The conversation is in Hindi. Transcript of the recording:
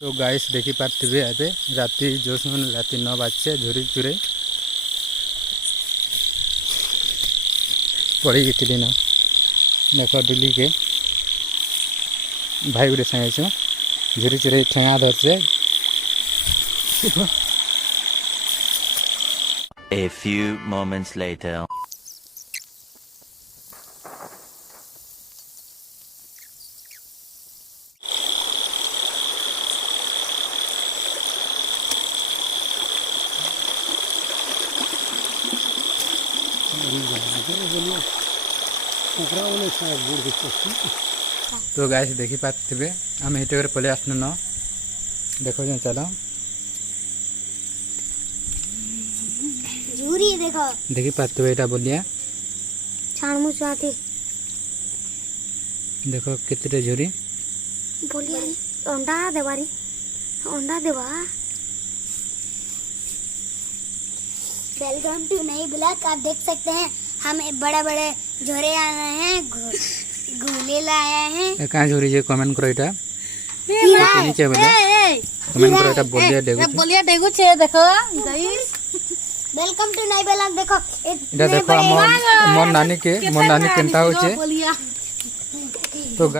तो गाइस देखी पार्थिवे एबे राति जो समय राति 9 बाजे झुरी चुरे पड़ी गई ना देख दिल्ली के भाई गुटे संगे छो झुरी चुरे ठेंगा धरसे। A few moments later. तो गाइस देखी पार्थिवे आम ये पलि आसन न देख चलो झूरी देखो देखी पार्थिवे यहाँ बोलिया छाणमु चाहते देखो कितने झुरी बोलिया अंडा देवारी अंडा देवा। वेलकम टू नई ब्लॉग। आप देख सकते हैं हम बड़े बड़े झोरे आ रहे हैं घूले लाए हैं। कहाँ झुरी जे कमेंट करो इटा नीचे बोले कमेंट करो इटा बोलिया डेगु छे देखो गाइस। वेलकम टू नई ब्लॉग। देखो इटा देखो मोर नानी केनता होचे